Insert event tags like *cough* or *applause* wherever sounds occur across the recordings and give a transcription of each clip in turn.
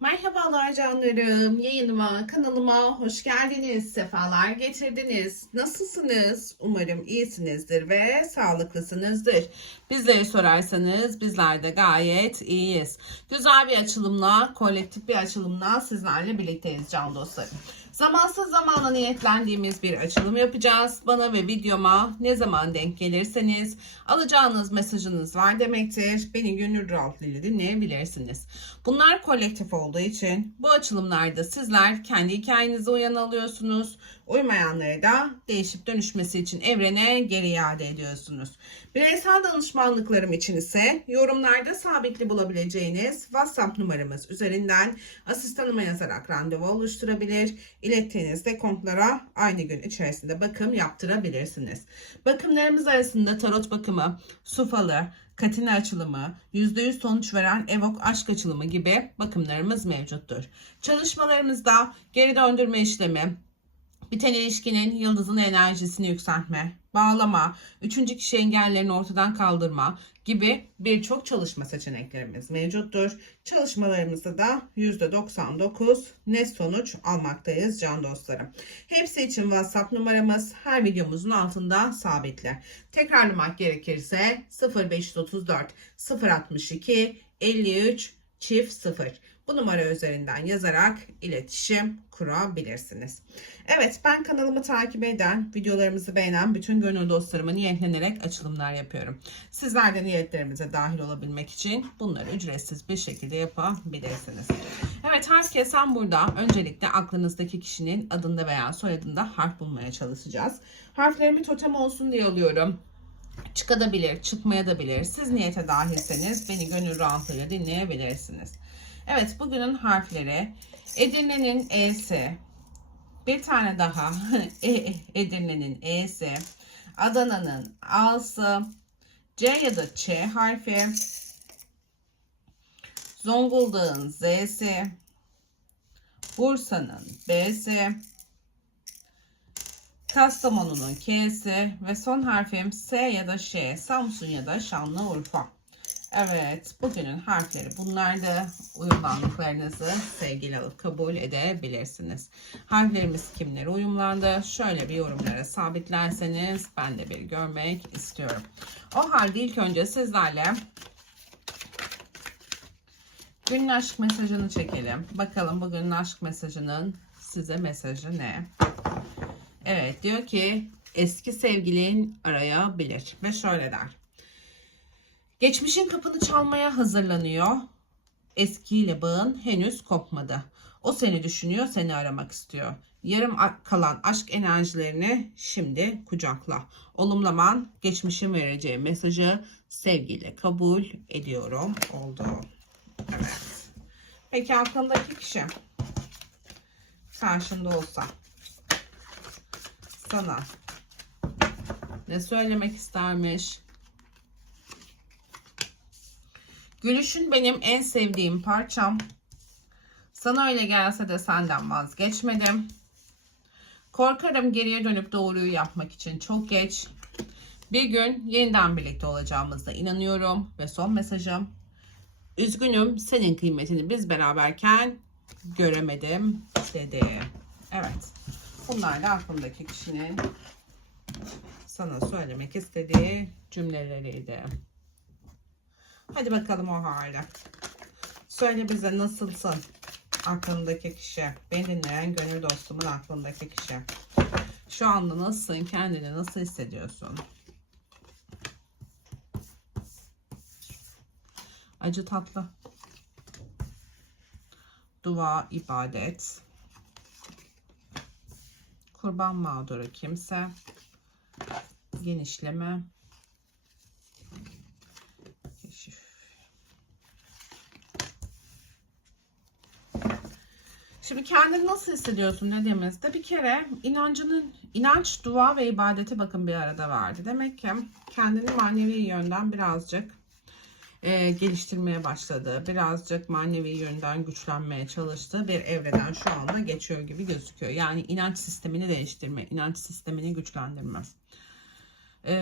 Merhabalar canlarım. Yayınıma, kanalıma hoş geldiniz. Sefalar getirdiniz. Nasılsınız? Umarım iyisinizdir ve sağlıklısınızdır. Bizleri sorarsanız bizler de gayet iyiyiz. Güzel bir açılımla, kolektif bir açılımla sizlerle birlikteyiz can dostlarım. Zamansız zamana niyetlendiğimiz bir açılım yapacağız. Bana ve videoma ne zaman denk gelirseniz alacağınız mesajınız var demektir. Beni gönül rahatlığıyla dinleyebilirsiniz. Bunlar kolektif olduğu için bu açılımlarda sizler kendi hikayenize uyan alıyorsunuz. Uymayanları da değişip dönüşmesi için evrene geri iade ediyorsunuz. Bireysel danışmanlıklarım için ise yorumlarda sabitli bulabileceğiniz WhatsApp numaramız üzerinden asistanıma yazarak randevu oluşturabilir. İlettiğiniz dekontlara aynı gün içerisinde bakım yaptırabilirsiniz. Bakımlarımız arasında tarot bakımı, su falı, katine açılımı, %100 sonuç veren evok aşk açılımı gibi bakımlarımız mevcuttur. Çalışmalarımızda geri döndürme işlemi, biten ilişkinin yıldızın enerjisini yükseltme, bağlama, üçüncü kişi engellerini ortadan kaldırma gibi birçok çalışma seçeneklerimiz mevcuttur. Çalışmalarımızda da %99 net sonuç almaktayız can dostlarım. Hepsi için WhatsApp numaramız her videomuzun altında sabitli. Tekrarlamak gerekirse 0534 062 53 çift 0. Bu numara üzerinden yazarak iletişim kurabilirsiniz. Evet ben kanalımı takip eden, videolarımızı beğenen bütün gönül dostlarıma niyetlenerek açılımlar yapıyorum. Sizler de niyetlerimize dahil olabilmek için bunları ücretsiz bir şekilde yapabilirsiniz. Evet harf kesen burada öncelikle aklınızdaki kişinin adında veya soyadında harf bulmaya çalışacağız. Harflerimi totem olsun diye alıyorum çıkabilir, çıkmaya da bilir. Siz niyete dahilseniz beni gönül rahatlığıyla dinleyebilirsiniz. Evet, bugünün harfleri. Edirne'nin E'si, bir tane daha. *laughs* E- Edirne'nin E'si, Adana'nın A'sı, C ya da Ç harfi, Zonguldak'ın Z'si, Bursa'nın B'si, Kastamonu'nun K'si ve son harfim S ya da Ş, Samsun ya da Şanlıurfa. Evet, bugünün harfleri bunlardı. Uyumlandıklarınızı sevgili alıp kabul edebilirsiniz. Harflerimiz kimlere uyumlandı? Şöyle bir yorumlara sabitlerseniz ben de bir görmek istiyorum. O halde ilk önce sizlerle günün aşk mesajını çekelim. Bakalım bugünün aşk mesajının size mesajı ne? Evet diyor ki eski sevgilin arayabilir ve şöyle der. Geçmişin kapını çalmaya hazırlanıyor. Eskiyle bağın henüz kopmadı. O seni düşünüyor, seni aramak istiyor. Yarım kalan aşk enerjilerini şimdi kucakla. Olumlaman geçmişin vereceği mesajı sevgiyle kabul ediyorum oldu. Evet. Peki aklındaki kişi karşında olsa sana ne söylemek istermiş? Gülüşün benim en sevdiğim parçam. Sana öyle gelse de senden vazgeçmedim. Korkarım geriye dönüp doğruyu yapmak için çok geç. Bir gün yeniden birlikte olacağımızda inanıyorum ve son mesajım. Üzgünüm senin kıymetini biz beraberken göremedim dedi. Evet. Bunlar da aklımdaki kişinin sana söylemek istediği cümleleriydi. Hadi bakalım o hale. Söyle bize nasılsın? Aklındaki kişi. Beni dinleyen gönül dostumun aklındaki kişi. Şu anda nasılsın? Kendini nasıl hissediyorsun? Acı tatlı. Dua, ibadet. Kurban mağduru kimse. Genişleme. Şimdi kendini nasıl hissediyorsun dediğimizde bir kere inancının inanç, dua ve ibadeti bakın bir arada vardı. Demek ki kendini manevi yönden birazcık e, geliştirmeye başladı. Birazcık manevi yönden güçlenmeye çalıştı. Bir evreden şu anda geçiyor gibi gözüküyor. Yani inanç sistemini değiştirme, inanç sistemini güçlendirme. Ee,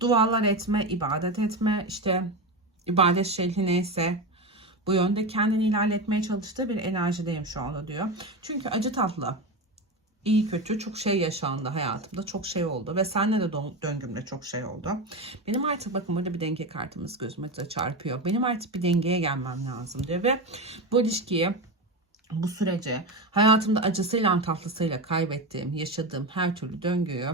Dualar etme, ibadet etme, işte ibadet şekli neyse bu yönde kendini ilerletmeye çalıştığı bir enerjideyim şu anda diyor. Çünkü acı tatlı iyi kötü çok şey yaşandı hayatımda. Çok şey oldu ve seninle de dön- döngümde çok şey oldu. Benim artık bakın burada bir denge kartımız gözüme de çarpıyor. Benim artık bir dengeye gelmem lazım diyor ve bu ilişkiyi bu süreci hayatımda acısıyla tatlısıyla kaybettiğim, yaşadığım her türlü döngüyü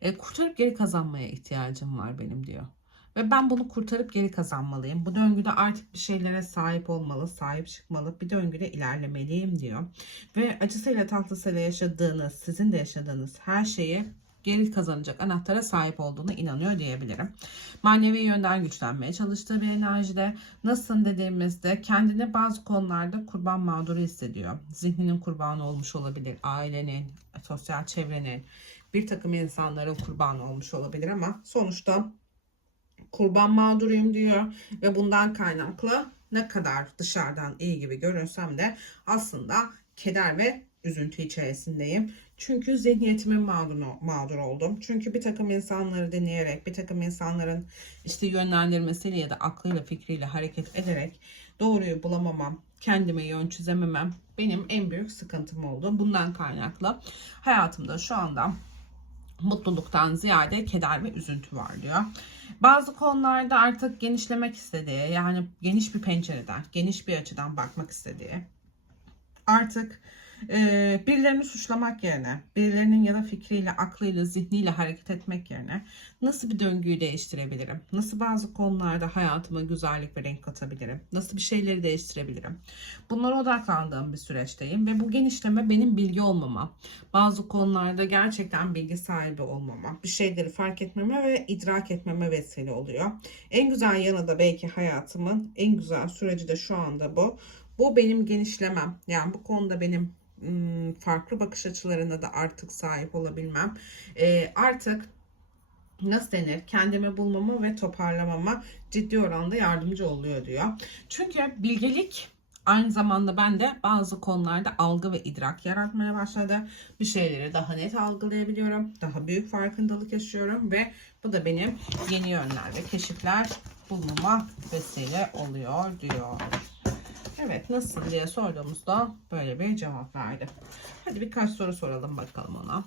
e, kurtarıp geri kazanmaya ihtiyacım var benim diyor. Ve ben bunu kurtarıp geri kazanmalıyım. Bu döngüde artık bir şeylere sahip olmalı, sahip çıkmalı. Bir döngüde ilerlemeliyim diyor. Ve acısıyla tatlısıyla yaşadığınız, sizin de yaşadığınız her şeyi geri kazanacak anahtara sahip olduğunu inanıyor diyebilirim. Manevi yönden güçlenmeye çalıştığı bir enerjide nasılsın dediğimizde kendini bazı konularda kurban mağduru hissediyor. Zihninin kurbanı olmuş olabilir, ailenin, sosyal çevrenin, bir takım insanların kurbanı olmuş olabilir ama sonuçta kurban mağduruyum diyor ve bundan kaynaklı ne kadar dışarıdan iyi gibi görünsem de aslında keder ve üzüntü içerisindeyim. Çünkü zihniyetimin mağdur, mağdur oldum. Çünkü bir takım insanları dinleyerek, bir takım insanların işte yönlendirmesiyle ya da aklıyla, fikriyle hareket ederek doğruyu bulamamam, kendime yön çizememem benim en büyük sıkıntım oldu. Bundan kaynaklı hayatımda şu anda mutluluktan ziyade keder ve üzüntü var diyor. Bazı konularda artık genişlemek istediği yani geniş bir pencereden, geniş bir açıdan bakmak istediği artık e, birilerini suçlamak yerine, birilerinin ya da fikriyle, aklıyla, zihniyle hareket etmek yerine nasıl bir döngüyü değiştirebilirim? Nasıl bazı konularda hayatıma güzellik ve renk katabilirim? Nasıl bir şeyleri değiştirebilirim? Bunlara odaklandığım bir süreçteyim ve bu genişleme benim bilgi olmama, bazı konularda gerçekten bilgi sahibi olmama, bir şeyleri fark etmeme ve idrak etmeme vesile oluyor. En güzel yanı da belki hayatımın en güzel süreci de şu anda bu. Bu benim genişlemem. Yani bu konuda benim farklı bakış açılarına da artık sahip olabilmem. Artık nasıl denir kendimi bulmama ve toparlamama ciddi oranda yardımcı oluyor diyor. Çünkü bilgelik aynı zamanda bende bazı konularda algı ve idrak yaratmaya başladı. Bir şeyleri daha net algılayabiliyorum. Daha büyük farkındalık yaşıyorum ve bu da benim yeni yönler ve keşifler bulmama vesile oluyor diyor. Evet nasıl diye sorduğumuzda böyle bir cevap verdi. Hadi birkaç soru soralım bakalım ona.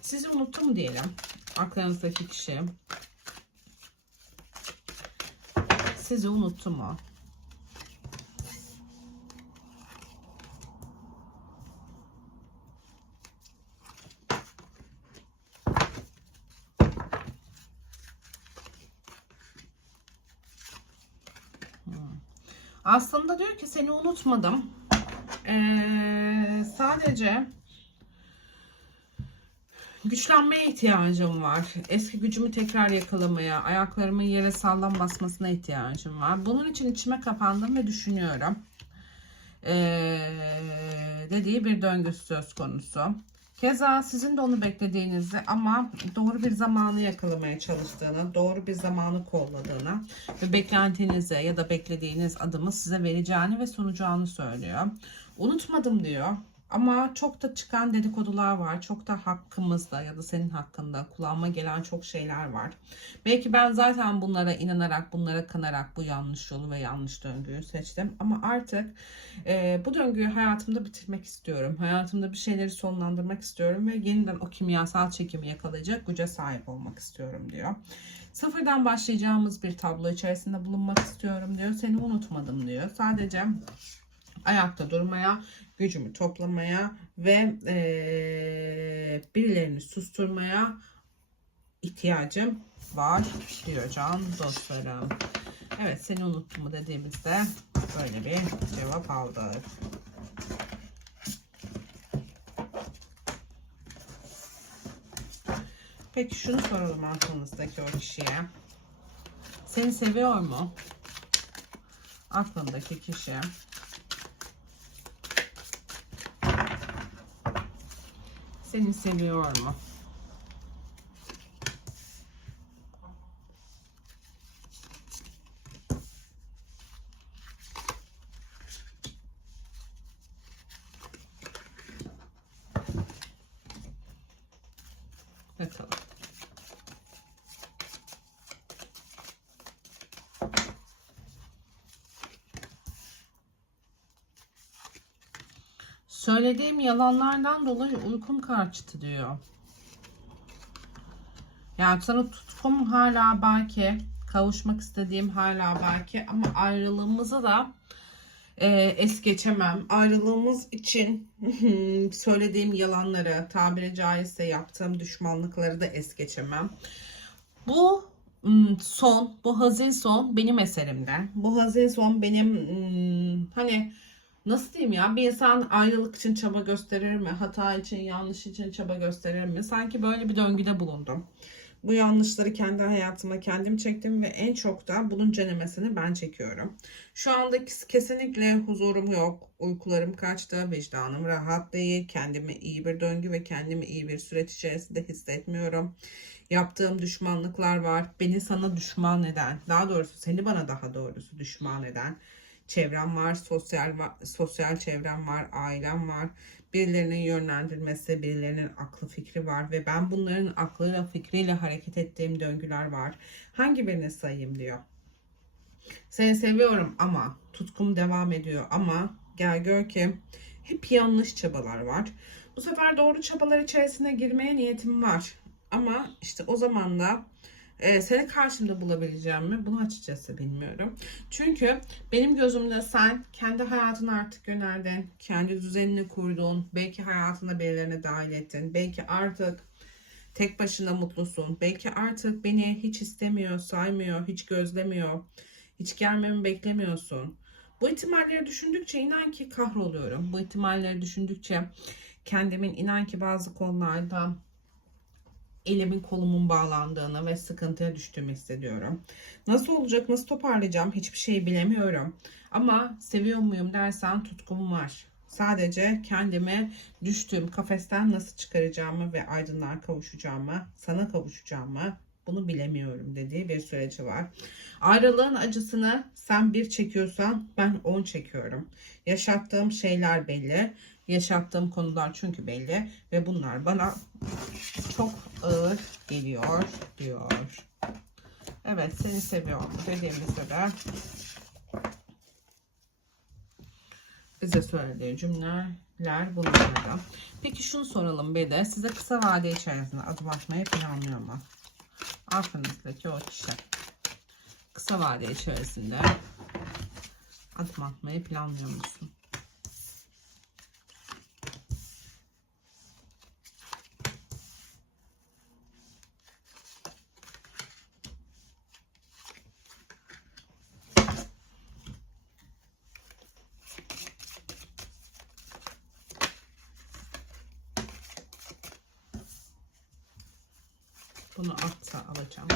Sizi unuttum diyelim. Aklınızdaki kişi. Sizi unuttu mu? Aslında diyor ki seni unutmadım. Ee, sadece güçlenmeye ihtiyacım var. Eski gücümü tekrar yakalamaya, ayaklarımın yere sağlam basmasına ihtiyacım var. Bunun için içime kapandım ve düşünüyorum. Ee, dediği bir döngüsü söz konusu. Keza sizin de onu beklediğinizi ama doğru bir zamanı yakalamaya çalıştığını, doğru bir zamanı kolladığını ve beklentinize ya da beklediğiniz adımı size vereceğini ve sunacağını söylüyor. Unutmadım diyor. Ama çok da çıkan dedikodular var. Çok da hakkımızda ya da senin hakkında kulağıma gelen çok şeyler var. Belki ben zaten bunlara inanarak, bunlara kanarak bu yanlış yolu ve yanlış döngüyü seçtim. Ama artık e, bu döngüyü hayatımda bitirmek istiyorum. Hayatımda bir şeyleri sonlandırmak istiyorum ve yeniden o kimyasal çekimi yakalayacak güce sahip olmak istiyorum diyor. Sıfırdan başlayacağımız bir tablo içerisinde bulunmak istiyorum diyor. Seni unutmadım diyor. Sadece ayakta durmaya, gücümü toplamaya ve e, birilerini susturmaya ihtiyacım var diyor can dostlarım. Evet seni unuttum mu dediğimizde böyle bir cevap aldık. Peki şunu soralım aklınızdaki o kişiye. Seni seviyor mu? Aklındaki kişi. Seni seviyor mu? Bakalım. Söylediğim yalanlardan dolayı uykum kaçtı diyor. Yani sana tutkum hala belki, kavuşmak istediğim hala belki ama ayrılığımızı da e, es geçemem. Ayrılığımız için *laughs* söylediğim yalanları, tabiri caizse yaptığım düşmanlıkları da es geçemem. Bu son, bu hazin son benim eserimden. Bu hazin son benim hani nasıl diyeyim ya bir insan ayrılık için çaba gösterir mi? Hata için, yanlış için çaba gösterir mi? Sanki böyle bir döngüde bulundum. Bu yanlışları kendi hayatıma kendim çektim ve en çok da bunun cenemesini ben çekiyorum. Şu anda kes- kesinlikle huzurum yok. Uykularım kaçtı, vicdanım rahat değil. Kendimi iyi bir döngü ve kendimi iyi bir süreç içerisinde hissetmiyorum. Yaptığım düşmanlıklar var. Beni sana düşman eden, daha doğrusu seni bana daha doğrusu düşman eden çevrem var, sosyal sosyal çevrem var, ailem var. Birilerinin yönlendirmesi, birilerinin aklı fikri var ve ben bunların aklıyla fikriyle hareket ettiğim döngüler var. Hangi birini sayayım diyor. Seni seviyorum ama tutkum devam ediyor ama gel gör ki hep yanlış çabalar var. Bu sefer doğru çabalar içerisine girmeye niyetim var. Ama işte o zaman da e, seni karşımda bulabileceğim mi? Bunu açıkçası bilmiyorum. Çünkü benim gözümde sen kendi hayatına artık yöneldin. Kendi düzenini kurdun. Belki hayatına birilerini dahil ettin. Belki artık tek başına mutlusun. Belki artık beni hiç istemiyor, saymıyor, hiç gözlemiyor. Hiç gelmemi beklemiyorsun. Bu ihtimalleri düşündükçe inan ki kahroluyorum. Bu ihtimalleri düşündükçe kendimin inan ki bazı konularda elimin kolumun bağlandığını ve sıkıntıya düştüğümü hissediyorum. Nasıl olacak, nasıl toparlayacağım hiçbir şey bilemiyorum. Ama seviyor muyum dersen tutkum var. Sadece kendime düştüğüm kafesten nasıl çıkaracağımı ve aydınlığa kavuşacağımı, sana kavuşacağımı bunu bilemiyorum dediği bir süreci var. Ayrılığın acısını sen bir çekiyorsan ben on çekiyorum. Yaşattığım şeyler belli. Yaşattığım konular çünkü belli ve bunlar bana çok ağır geliyor diyor. Evet seni seviyorum dediğimizde de bize söylediği cümleler bunlardan. Peki şunu soralım bir de size kısa vade içerisinde adım atmayı planlıyor mu? Aklınızdaki o kişi kısa vade içerisinde adım atmayı planlıyor musun? Bunu atsa alacağım.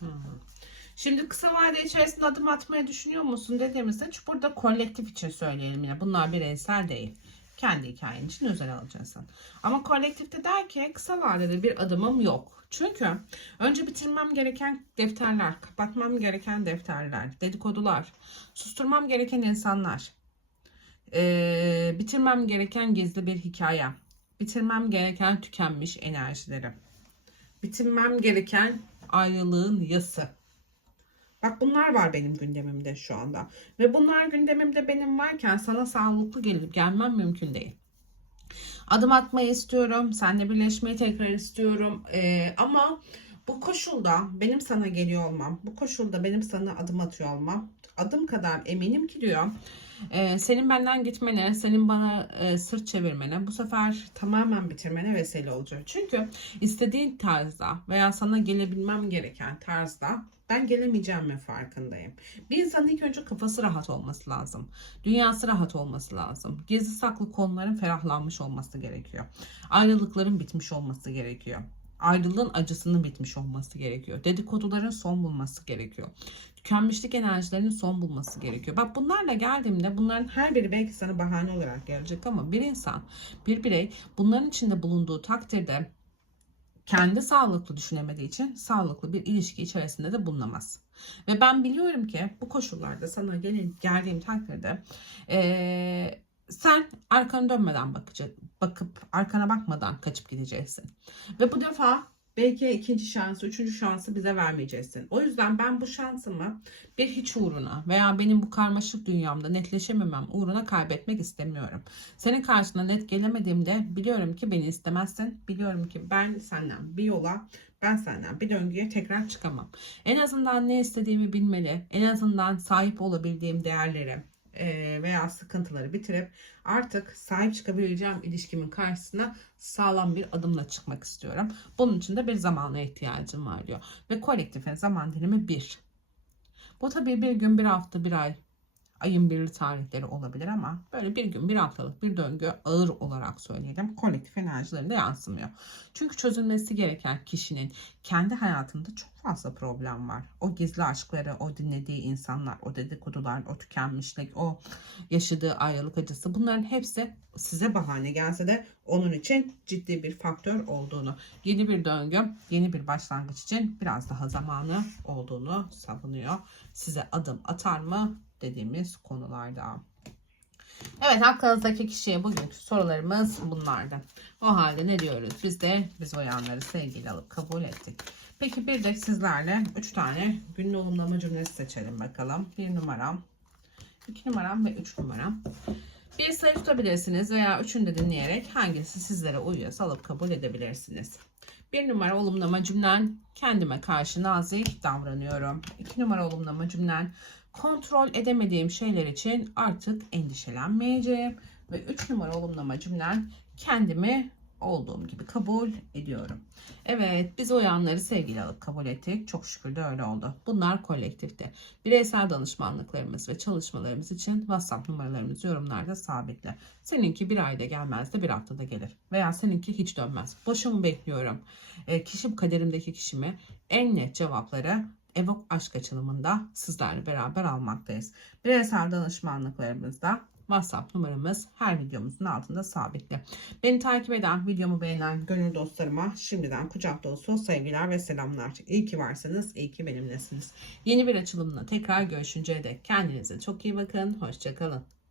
Hı. Şimdi kısa vade içerisinde adım atmayı düşünüyor musun dediğimizde burada kolektif için söyleyelim yine. Bunlar bireysel değil. Kendi hikayen için özel alacaksın. Ama kolektifte der ki kısa vadede bir adımım yok. Çünkü önce bitirmem gereken defterler, kapatmam gereken defterler, dedikodular, susturmam gereken insanlar, eee, bitirmem gereken gizli bir hikaye, bitirmem gereken tükenmiş enerjileri, bitirmem gereken ayrılığın yası. Bak bunlar var benim gündemimde şu anda. Ve bunlar gündemimde benim varken sana sağlıklı gelip gelmem mümkün değil. Adım atmayı istiyorum. Seninle birleşmeyi tekrar istiyorum. Ee, ama bu koşulda benim sana geliyor olmam, bu koşulda benim sana adım atıyor olmam, adım kadar eminim ki diyor. e, senin benden gitmene, senin bana e, sırt çevirmene, bu sefer tamamen bitirmene vesile olacak. Çünkü istediğin tarzda veya sana gelebilmem gereken tarzda ben gelemeyeceğimin farkındayım. Bir insanın ilk önce kafası rahat olması lazım. Dünyası rahat olması lazım. Gizli saklı konuların ferahlanmış olması gerekiyor. Ayrılıkların bitmiş olması gerekiyor. Ayrılığın acısının bitmiş olması gerekiyor. Dedikoduların son bulması gerekiyor. Tükenmişlik enerjilerinin son bulması gerekiyor. Bak bunlarla geldiğimde bunların her biri belki sana bahane olarak gelecek ama bir insan, bir birey bunların içinde bulunduğu takdirde kendi sağlıklı düşünemediği için sağlıklı bir ilişki içerisinde de bulunamaz. Ve ben biliyorum ki bu koşullarda sana gelin, geldiğim takdirde eee, sen arkanı dönmeden bakacak, bakıp arkana bakmadan kaçıp gideceksin. Ve bu defa belki ikinci şansı, üçüncü şansı bize vermeyeceksin. O yüzden ben bu şansımı bir hiç uğruna veya benim bu karmaşık dünyamda netleşememem uğruna kaybetmek istemiyorum. Senin karşına net gelemediğimde biliyorum ki beni istemezsin. Biliyorum ki ben senden bir yola, ben senden bir döngüye tekrar çıkamam. En azından ne istediğimi bilmeli, en azından sahip olabildiğim değerleri e, veya sıkıntıları bitirip artık sahip çıkabileceğim ilişkimin karşısına sağlam bir adımla çıkmak istiyorum. Bunun için de bir zamana ihtiyacım var diyor. Ve kolektifin zaman dilimi bir. Bu tabii bir gün, bir hafta, bir ay, ayın birli tarihleri olabilir ama böyle bir gün, bir haftalık bir döngü ağır olarak söyleyelim. Kolektif enerjilerinde yansımıyor. Çünkü çözülmesi gereken kişinin kendi hayatında çok fazla problem var. O gizli aşkları, o dinlediği insanlar, o dedikodular, o tükenmişlik, o yaşadığı ayrılık acısı bunların hepsi size bahane gelse de onun için ciddi bir faktör olduğunu, yeni bir döngü, yeni bir başlangıç için biraz daha zamanı olduğunu savunuyor. Size adım atar mı dediğimiz konularda. Evet aklınızdaki kişiye bugünkü sorularımız bunlardı. O halde ne diyoruz? Biz de biz oyanları sevgiyle alıp kabul ettik. Peki bir de sizlerle 3 tane günlü olumlama cümlesi seçelim bakalım. 1 numaram, 2 numaram ve 3 numaram. Bir sayı tutabilirsiniz veya üçünü de dinleyerek hangisi sizlere uyuyorsa alıp kabul edebilirsiniz. Bir numara olumlama cümlen kendime karşı nazik davranıyorum. İki numara olumlama cümlen kontrol edemediğim şeyler için artık endişelenmeyeceğim. Ve üç numara olumlama cümlen kendimi olduğum gibi kabul ediyorum. Evet biz uyanları sevgiyle alıp kabul ettik. Çok şükür de öyle oldu. Bunlar kolektifte. Bireysel danışmanlıklarımız ve çalışmalarımız için WhatsApp numaralarımız yorumlarda sabitle. Seninki bir ayda gelmez de bir haftada gelir. Veya seninki hiç dönmez. Boşumu bekliyorum. E, kişi kaderimdeki kişimi en net cevapları Evok aşk açılımında sizlerle beraber almaktayız. Bireysel danışmanlıklarımızda WhatsApp numaramız her videomuzun altında sabitli. Beni takip eden, videomu beğenen gönül dostlarıma şimdiden kucak dolusu sevgiler ve selamlar. İyi ki varsınız, iyi ki benimlesiniz. Yeni bir açılımla tekrar görüşünceye dek kendinize çok iyi bakın. Hoşçakalın.